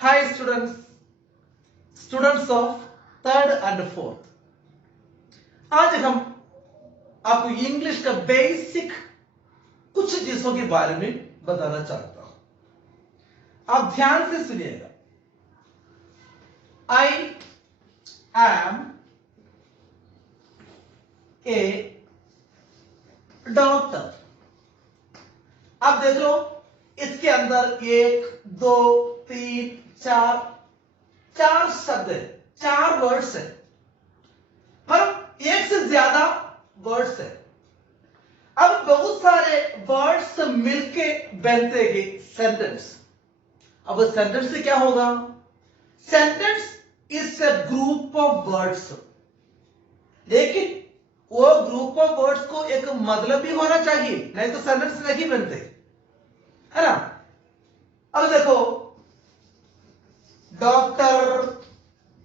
Hi students of third and fourth. आज हम आपको इंग्लिश का बेसिक कुछ चीजों के बारे में बताना चाहता हूं। आप ध्यान से सुनिएगा। I am a doctor। अब देख लो, इसके अंदर 1 2 3 4 शब्द है, 4 वर्ड्स है, मतलब एक से ज्यादा वर्ड्स है। अब बहुत सारे वर्ड्स मिलके बनते हैं सेंटेंस। अब सेंटेंस से क्या होगा? Sentence is a group of words, लेकिन वो ग्रुप ऑफ वर्ड्स को एक मतलब भी होना चाहिए, नहीं तो सेंटेंस नहीं बनते, है ना। अब देखो, डॉक्टर,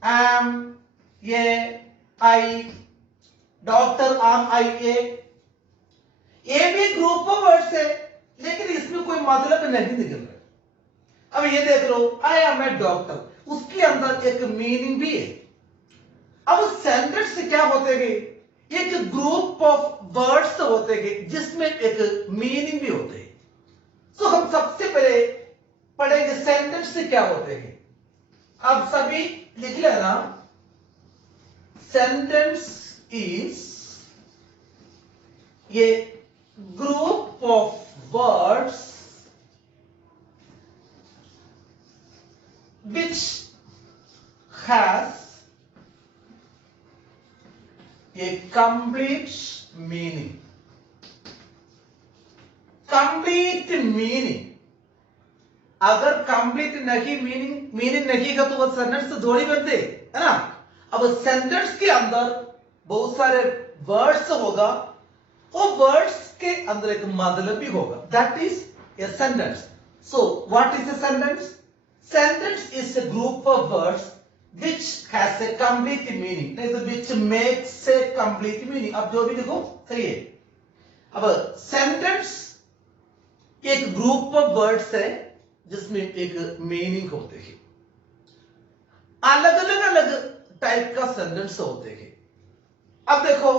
एम, ये, आई, डॉक्टर, आम, आई, ये भी ग्रुप ऑफ वर्ड्स है, लेकिन इसमें कोई मतलब नहीं निकल रहा। अब ये देख लो, आई एम ए डॉक्टर, उसके अंदर एक मीनिंग भी है। अब सेंटेंस से क्या होते हैं? एक ग्रुप ऑफ वर्ड्स होते हैं जिसमें एक मीनिंग भी होते हैं। तो हम सबसे पहले पढ़ेंगे सेंटेंस से क्या होते हैं। अब सभी लिख लेना, सेंटेंस इज ये group of words which has a complete meaning। Complete meaning, अगर कंप्लीट नहीं मीनिंग नहीं का तो वो सेंटेंस थोड़ी बनते, है ना। अब सेंटेंस के अंदर बहुत सारे वर्ड्स होगा, वो वर्ड्स के अंदर एक मतलब भी होगा, that is a sentence. So what is a sentence? Sentence is a group of words which has a complete meaning, नहीं तो which makes a complete meaning। अब जो भी देखो सही है। अब सेंटेंस एक ग्रुप ऑफ वर्ड्स है जिसमें एक मीनिंग होते हैं। अलग टाइप का सेंटेंस होते हैं। अब देखो,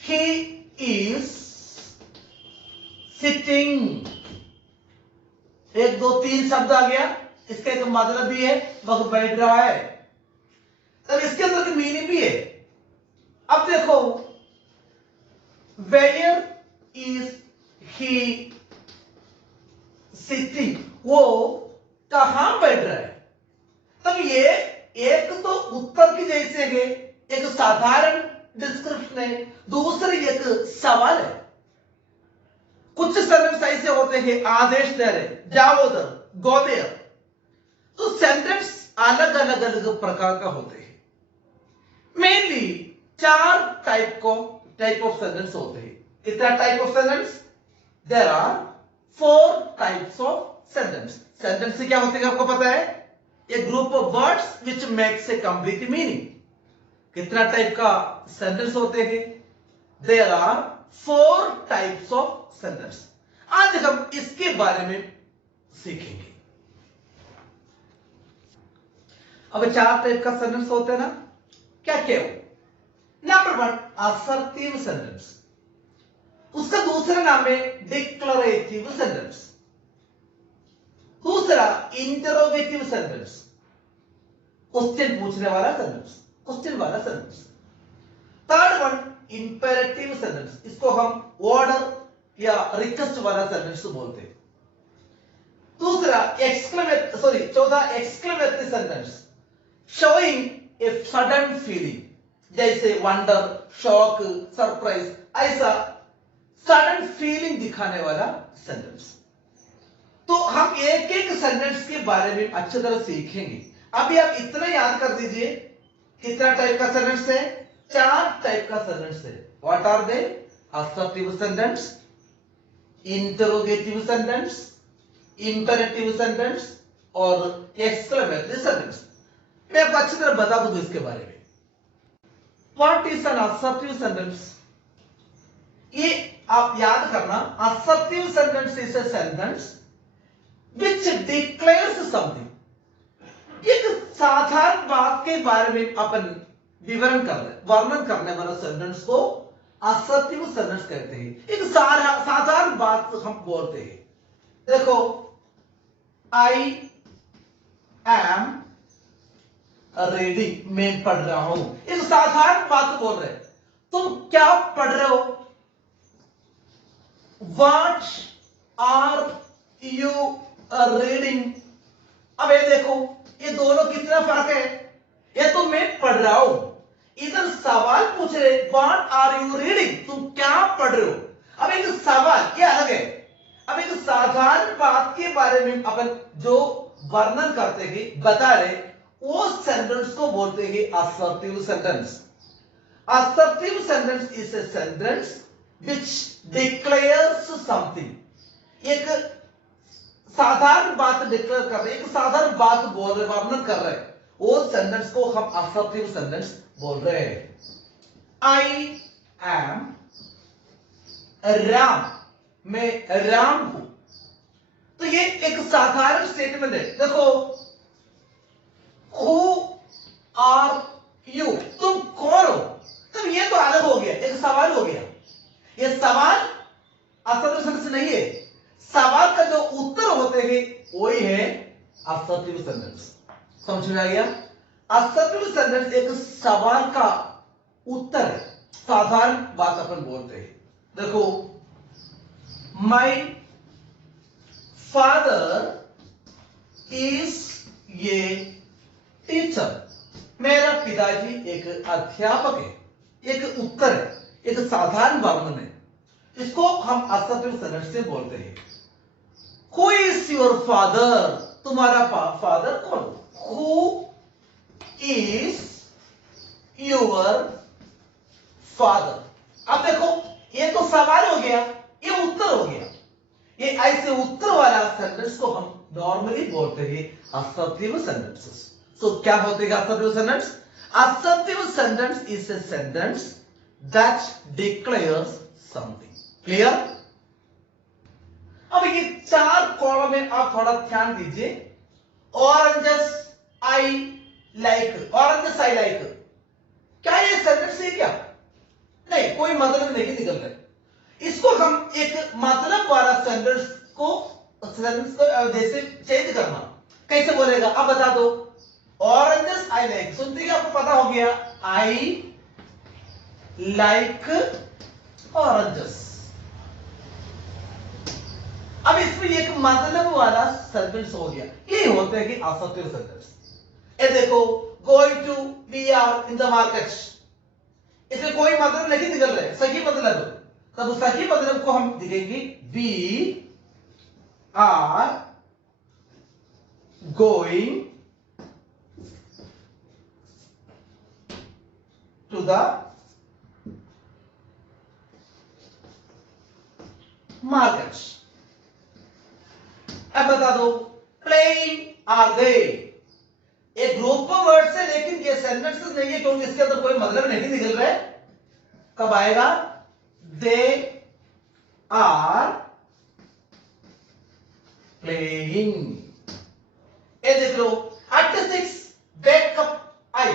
he is sitting, 1 2 3 शब्द आ गया, इसका एक मतलब भी है, वह बैठ रहा है, तब इसके अंदर मीनिंग भी है। अब देखो, where is he sitting, वो कहां बैठ रहा है। तब ये एक तो उत्तर की जैसे है, एक साधारण डिस्क्रिप्शन है, दूसरी एक सवाल है। कुछ सेंटेंस ऐसे होते हैं, आदेश दे रहे, जाओ उधर, गो देयर। तो सेंटेंस अलग प्रकार का होते हैं। मेनली 4 टाइप ऑफ सेंटेंस होते हैं। कितना type of sentence? There are 4 types of sentence. Sentence से क्या होते हैं आपको पता है? A group of words which makes a complete meaning. कितना टाइप का सेंटेंस होते हैं? There are 4 types of sentence. आज हम इसके बारे में सीखेंगे। अब 4 टाइप का सेंटेंस होते हैं ना, क्या क्या? नंबर 1 असर्टिव सेंटेंस, उसका दूसरा नाम है डिक्लरेटिव सेंटेंस। दूसरा इंटरोगेटिव सेंटेंस, क्वेश्चन पूछने वाला सेंटेंस, क्वेश्चन वाला sentence. Third one imperative sentence, इसको हम ऑर्डर या रिक्वेस्ट वाला सेंटेंस बोलते हैं। दूसरा चौथा exclamatory sentence, showing a sudden feeling, जैसे वंडर, शॉक, सरप्राइज, ऐसा सडन फीलिंग दिखाने वाला सेंटेंस। तो हम एक एक सेंटेंस के बारे में अच्छी तरह सीखेंगे। अभी आप इतना याद कर दीजिए, कितना टाइप का सेंटेंस है? 4 टाइप का सेंटेंस है। What are they? Assertive sentence, interrogative sentence, imperative sentence और एक्सक्लेमेटरी सेंटेंस। मैं आपको अच्छी तरह बता दूंगा इसके बारे में। What is an assertive sentence? ये आप याद करना, assertive sentence is a sentence which declares something. एक साधारण बात के बारे में अपन विवरण कर रहे, वर्णन करने वाला सेंटेंस को असर्टिव सेंटेंस कहते हैं। एक साधारण बात हम बोलते हैं। देखो, आई एम रीडिंग, मैं पढ़ रहा हूं। एक साधारण बात बोल रहे, तुम क्या पढ़ रहे हो? What are you reading? अब ये देखो, ये दोनों कितना फर्क है। ये तो मैं पढ़ रहा हूं, इधर सवाल पूछ रहे What are you reading? तुम क्या पढ़ रहे हो? अब एक सवाल, ये अलग है। अब एक साधारण बात के बारे में अपन जो वर्णन करते हैं, बता रहे, वो सेंटेंस को बोलते हैं assertive sentence. Assertive sentence is a sentence which declares something. एक साधारण बात डिक्लेयर कर रहे, एक साधारण बात बोल रहे, वर्णन कर रहे, वो सेंटेंस को हम assertive sentence बोल रहे हैं। I am राम, मैं राम हूं। तो ये एक साधारण स्टेटमेंट है। देखो, who are you? तुम कौन हो? तो ये तो अलग हो गया, एक सवाल हो गया। ये सवाल असर्टिव सेंटेंस नहीं है। सवाल का जो उत्तर होते हैं वही है असर्टिव सेंटेंस। समझ में आ गया? असर्टिव सेंटेंस एक सवाल का उत्तर है, साधारण बात अपन बोलते हैं। देखो, my father is a teacher, मेरा पिताजी एक अध्यापक है। एक उत्तर है, एक साधारण वर्णन है, इसको हम असर्टिव सेंटेंस से बोलते हैं। Who is your father? तुम्हारा फादर कौन? Who is your father. अब देखो, ये तो सवाल हो गया, ये उत्तर हो गया। ये ऐसे उत्तर वाला सेंटेंस को हम नॉर्मली बोलते हैं असर्टिव सेंटेंसेस। तो क्या होते हैं assertive sentence? Assertive sentence is a sentence that declares something. Clear? अब ये चार कॉलम में आप थोड़ा ध्यान दीजिए। Oranges I like, oranges I like, क्या ये सेंटेंस है क्या? नहीं, कोई मतलब नहीं निकल रहा है। इसको हम एक मतलब वाला सेंटेंस को जैसे चेंज करना, कैसे बोलेगा अब बता दो। ऑरेंजेस आई लाइक, सुनते ही आपको पता हो गया, आई लाइक ऑरेंजेस। अब इसमें एक मतलब वाला सेंटेंस हो गया। ये होते हैं कि असर्टिव सेंटेंस। ये देखो, going to we are in the market, इसमें कोई मतलब नहीं निकल रहा है, सही मतलब। तब सही मतलब को हम दिखेंगे, we are going to the market। अब बता दो, playing are they, एक ग्रुप ऑफ वर्ड से, लेकिन ये सेंटेंसेस नहीं है क्योंकि इसके अंदर कोई मतलब नहीं निकल रहा है। कब आएगा? they are playing। ये देख लो, at 6 wake up I,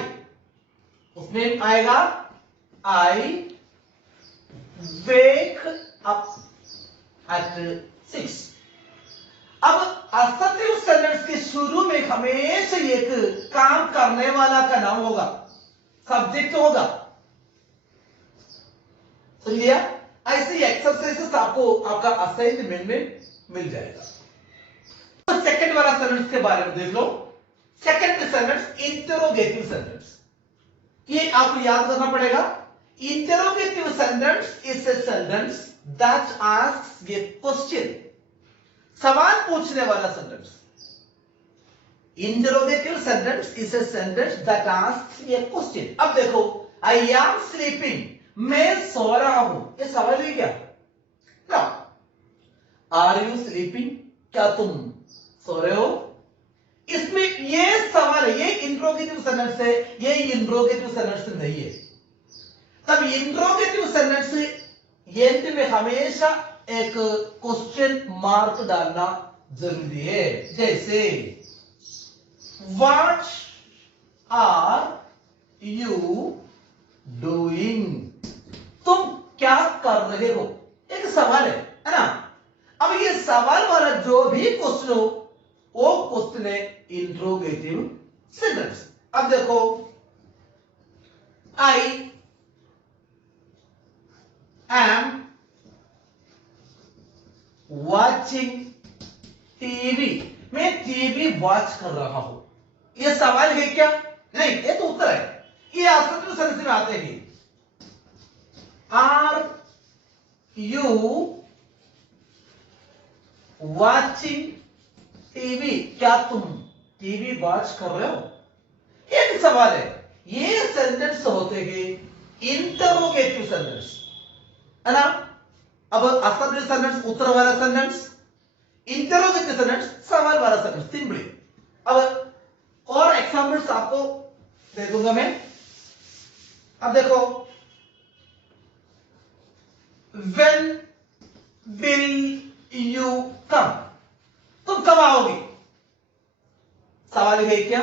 उसमें आएगा I wake up at 6। अब असर्टिव सेंटेंस के शुरू में हमेशा एक काम करने वाला का नाम होगा, सब्जेक्ट होगा। समझिए? ऐसी एक्सरसाइजेस आपको आपका असाइनमेंट में मिल जाएगा। तो सेकंड वाला सेंटेंस के बारे में देख लो। सेकंड सेंटेंस इंटरोगेटिव सेंटेंस, ये आपको याद करना पड़ेगा। Interrogative sentence is a sentence that asks A question, सवाल पूछने वाला sentence. Interrogative sentence is a sentence that asks A question. अब देखो, आई एम स्लीपिंग, मैं सो रहा हूं, ये सवाल है क्या? ना। आर यू स्लीपिंग, क्या तुम सो रहे हो? इसमें ये सवाल है, ये इंट्रोगेटिव सेंटेंस है, ये इंट्रोगेटिव सेंटेंस नहीं है। तब इंट्रोगेटिव सेंटेंस एंड में हमेशा एक क्वेश्चन मार्क डालना जरूरी है। जैसे व्हाट आर यू डूइंग? तुम क्या कर रहे हो? एक सवाल है ना? अब ये सवाल वाला जो भी क्वेश्चन हो वो क्वेश्चन है इंट्रोगेटिव सेंटेंस। अब देखो, आई एम वॉचिंग टीवी। मैं टीवी वॉच कर रहा हूं। ये सवाल है क्या? नहीं, ये तो उत्तर है। ये आस्पेक्टिव सेंस में आते हैं। Are you watching TV? क्या तुम टीवी वॉच कर रहे हो? एक सवाल है। ये सेंटेंस होते हैं इंटरोगेटिव सेंटेंस, है ना? अब अफर्मेटिव सेंटेंस उत्तर वाला सेंटेंस, इंटरोगेटिव सेंटेंस सवाल वाला सेंटेंस, सिंपली। अब और एग्जांपल्स आपको दे दूंगा मैं। अब देखो, व्हेन विल यू कम? तुम कब आओगे? सवाल है क्या?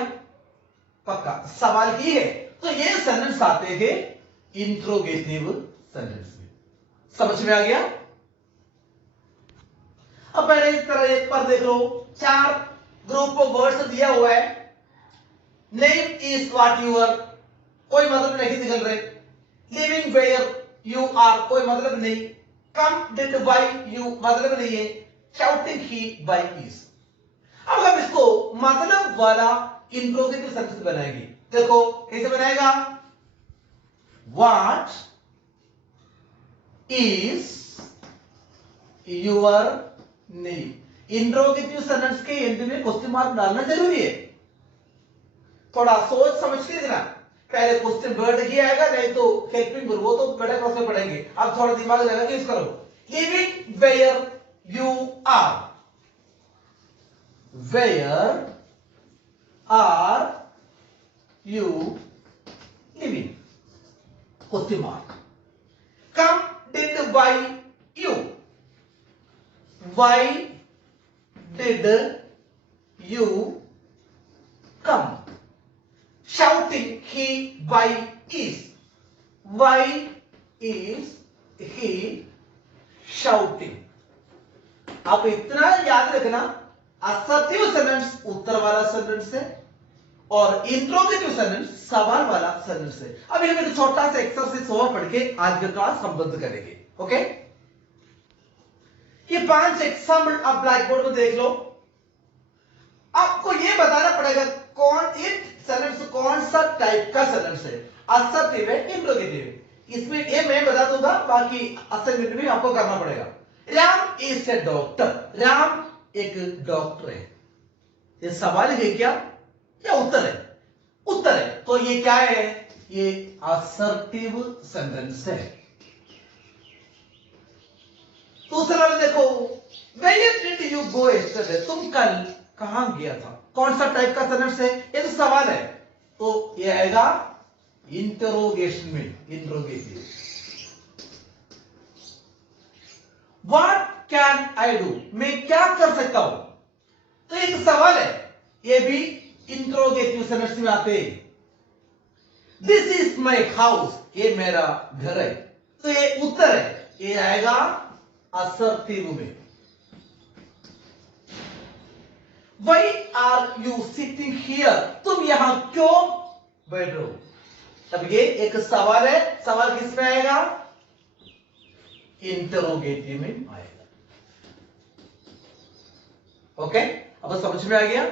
पक्का सवाल ही है। तो ये सेंटेंस आते हैं इंट्रोगेटिव सेंटेंस में। समझ में आ गया? अब पहले इस तरह एक पर देख लो, 4 ग्रुप ऑफ वर्ड्स दिया हुआ है। नेम इज व्हाट यूर, कोई मतलब नहीं निकल रहे। लिविंग वेयर यू आर, कोई मतलब नहीं। कम डिड बाय यू, मतलब नहीं है। Shouting he by is. अब हम इसको मतलब वाला इंट्रोगेटिव सेंटेंस बनाएंगे। देखो कैसे बनाएगा? What is your name? Interrogative sentence के एंड में क्वेश्चन मार्क डालना जरूरी है। थोड़ा सोच समझ के लिखना। पहले क्वेश्चन वर्ड ही आएगा, नहीं तो हेल्पिंग वर्ब, वो तो बड़े क्लास में पढ़ेंगे। अब थोड़ा दिमाग लगा के यूज करो। Living where you are, where are you living? Question mark. Come did by you, why did you come? Shouting he by is, why is he shouting? आप इतना याद रखना, असर्टिव सेंटेंस उत्तर वाला सेंटेंस है और इंट्रोगेटिव सेंटेंस सवाल वाला sentence है। अब हम एक छोटा सा एक्सरसाइज हुआ पढ़ के आज का क्लास हम बंद करेंगे। ओके, ये 5 एग्जाम्पल आप ब्लैक बोर्ड में देख लो। आपको ये बताना पड़ेगा कौन इट सेंटेंस कौन सा टाइप का सेंटेंस है, असर्टिव है, इंट्रोगेटिव है। इसमें ये मैं बता दूंगा, बाकी असाइनमेंट में आपको करना पड़ेगा। Ram is a doctor, Ram एक डॉक्टर है। ये सवाल है क्या या उत्तर है? उत्तर है। तो ये क्या है? ये असर्टिव सेंटेंस है। दूसरा वाला देखो, Where did you go yesterday? तुम कल कहां गया था? कौन सा टाइप का सेंटेंस है? ये तो सवाल है, तो ये आएगा इंटरोगेशन में, interrogative. What can I do? मैं क्या कर सकता हूं? तो ये तो सवाल है, ये भी इंट्रोगेटिव सेंटेंस में आते हैं। This is my house, ये मेरा घर है, तो ये उत्तर है, ये आएगा असर्टिव में। Why are you sitting here? तुम यहां क्यों बैठ रहे हो? अब ये एक सवाल है, सवाल किस में आएगा? इंटरोगेटिव में आएगा। ओके, अब समझ में आ गया?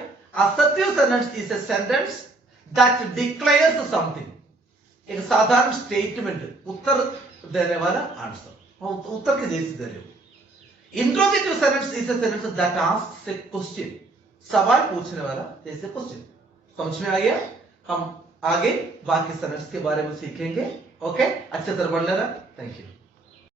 Assertive sentence is a sentence that declares something, एक साधारण स्टेटमेंट, उत्तर देने वाला आंसर, उत्तर के जैसे दे रहे हो। Interrogative sentence is a sentence that asks A question, सवाल पूछने वाला जैसे क्वेश्चन। समझ में आ गया? हम आगे बाकी सेंटेंस के बारे में सीखेंगे। ओके, अच्छे तरह पढ़ लेना। Thank you.